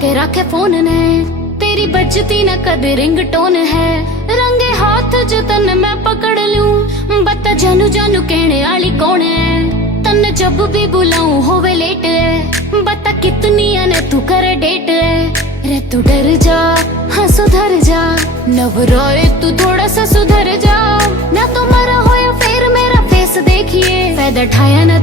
के रखे फोन ने, तेरी बजती न कद रिंगटोन है। रंगे हाथ जो तन मैं पकड़ लूं, बता जानू जानू कहने आली कौन है। तन जब भी बुलाऊं होवे लेट है, बता कितनी ने तू करे डेट है। रे तू डर जा हाँ सुधर जा, नवरोए तू थोड़ा सा सुधर जा। ना तो मरा होया फिर मेरा फेस देखिए, फायदा ठाया ना